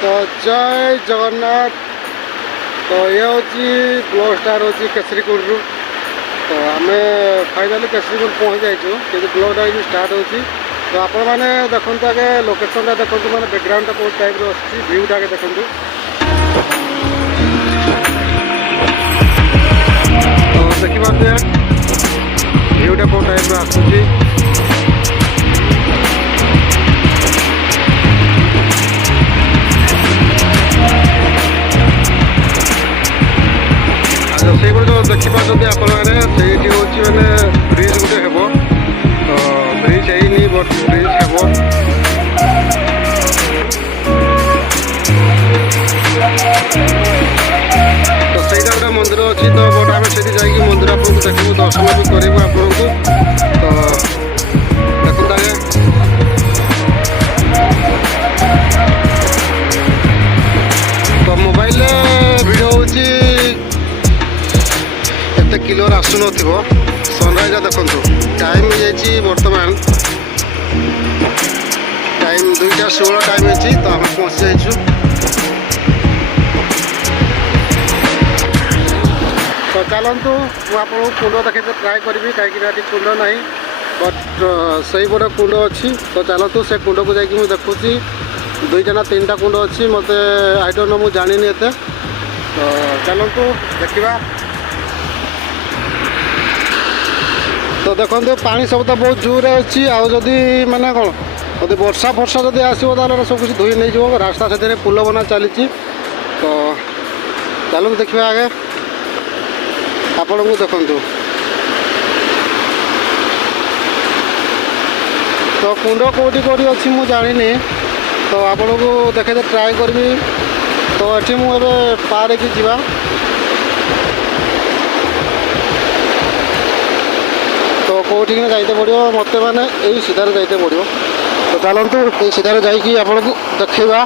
तो जय जगन्नाथ। तो ये हूँ ब्लॉग स्टार हो केसरीकुंड रु। तो आम फाइनाली केसरीकुंड पहुँच जाइए कि ब्लॉगटा ये स्टार्ट हो। तो आपण मैंने देखो आगे लोकेशन देखो मैंने बैकग्राउंड कौन टाइप भ्यूटा आगे देखो। तो देखिए भ्यूटा कौन टाइप आसूँ। से देखिपारे आपने से हूँ मैंने ब्रिज गोटे हे तो ब्रिज है बट ब्रिज हे तो सहीटा गोटे मंदिर अच्छी। तो बट आम से मंदिर आपको देखू दर्शन भी करूँ आपको। तो देखो आगे तो मोबाइल भिडियो हूँ एत क्लियर आसुन सनराइज देखो टाइम हो बर्तमान टाइम 2:16 टाइम है। तो आम पहुँची जाइए। तो चलतु मुझे आपको कुंड देखते ट्राए करी कहीं कुंड ना बट सही बड़े कुंड अच्छी। तो चलतु से कुंड को जाकि देखुची 2टा ना 3टा कुंड अच्छी मत आई डोंट नो मुझे जानी एत। तो चलतु देखा। तो देखो पानी सब तो बहुत जोर अच्छी आदि मानने कौन जब वर्षा फर्षा जब आसो सब कुछ धोई नहीं जाव रास्ता से पुल बना चली। तो चलो देखा आगे आपण को देखु। तो कुंड कौटी कौटी अच्छी मुझे जानी तो आपण को देखे ट्राए करी। तो ये मुझे पार की जा तो कौटी जाइते पड़ो मत मैंने यही सीधार जाइते पड़ो। तो चलतु ये सीधार जाकि आपको देखा।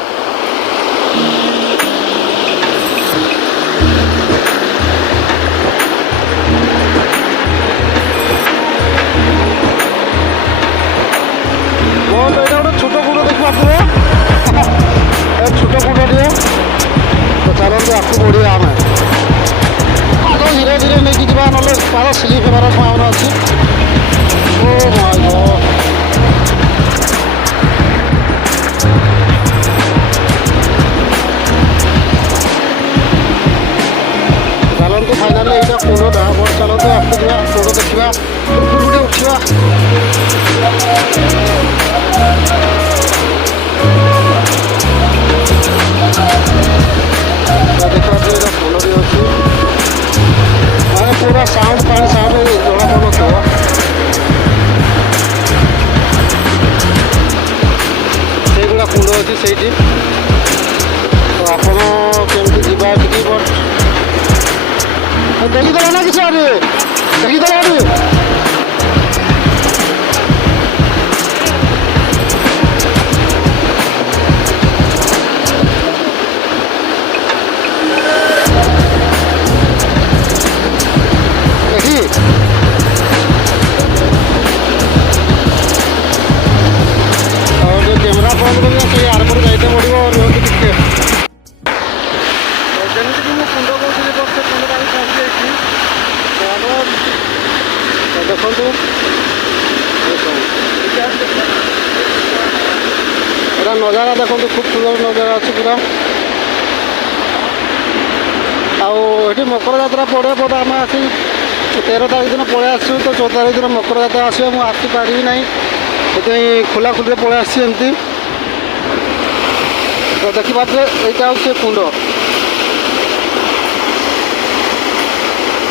बहुत यहाँ गोटे छोट कुंड देखा छोट कुंड टे। तो चलते आपको बढ़िया आम आगे धीरे धीरे नहीं जा ना पार स्लीप होवार संभावना अच्छी। ओ माय गॉड चलते फाइनाली यहाँ कुंडटा बट चलते आपको जा कुंड देखा गोटे उठा। देखा फुल भी अच्छी मैंने पूरा साउंड पानी साउंड जमा पड़ो। से गुड़ा कुंड अच्छी से। तो आप जा बट देखीदेल ना कि देखीदेल कैमेरा बंद कर आरपट जाइते पड़ो रुहतु टे। जमीक मुझे कुंड कौन बस से कुंड पानी पहुँची जाइए। तो देखो पूरा नजारा देखो खूब सुंदर नजारा अच्छी पूरा। आठी मकर जात्रा पड़े बट आम आसी 13 तारीख दिन पलि आसू। तो 14 तारीख दिन मकर जात्रा आसो मुझे आसपारि ना ये खोला खुली पलि आसती। तो देखिए यहाँ हूँ से कुंड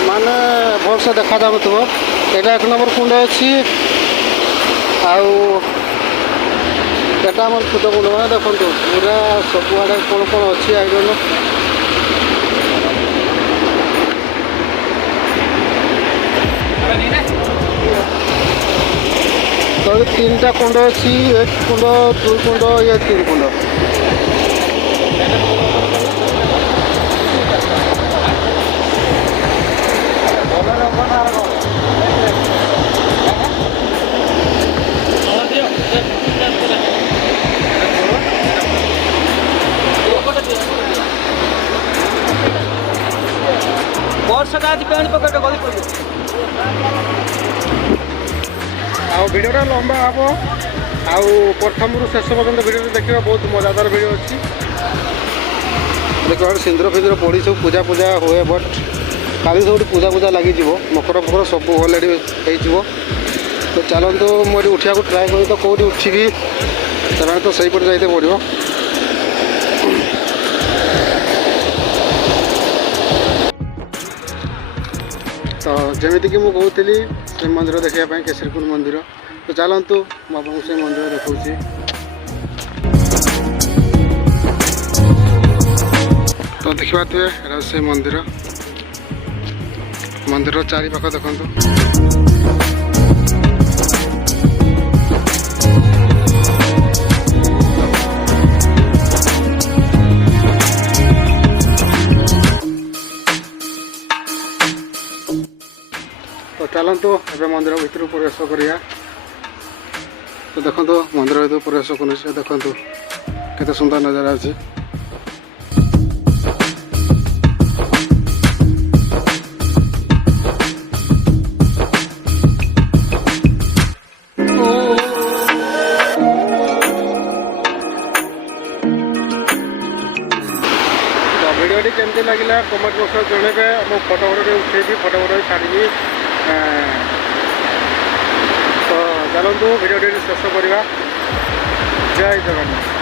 माने भल से देखा जाऊ। यहाँ 1 नंबर कुंड अच्छी आटा आम छुट कुंड मैंने देखो पूरा सबुआड़े कौन कौन अच्छी आई डोंट नो। तो 3टा कुंड अच्छी 1 कुंड 2 कुंड ये 3 कुंड। आज पैंट पकड़ गली पड़े आउ भिडियोटा लंबा हम आउ प्रथम शेष पर्यटन भिडियो देखा बहुत मजादार भिडियो अच्छी देख सिंदूर फिंदूर पड़ी सब पूजा पूजा हुए बट काली सब पूजा पूजा लगी मकर फकर सब अलरेडी हो तो चलतु मुझे उठा ट्राए कर तो कौटी उठिकी ସେମାନେ तो सही पटे जाइते पड़ो तो जमीक मुझे से मंदिर देखापी केसरीपुर मंदिर तो चलतु मुझे से मंदिर देखा तो देखिए से मंदिर मंदिर चारि पाख देखु तो चलतु ए मंदिर भर प्रवेश करिया तो देखो मंदिर भर प्रवेश कर देखु केते सुंदर नजारा अच्छी भिडियोटी केमती लगे कमेंट बक्स जनइबे मो फोटो उठेबी फोटो छाड़ी तो चलतु भिडियोटी शेष करवा जय जगन्नाथ।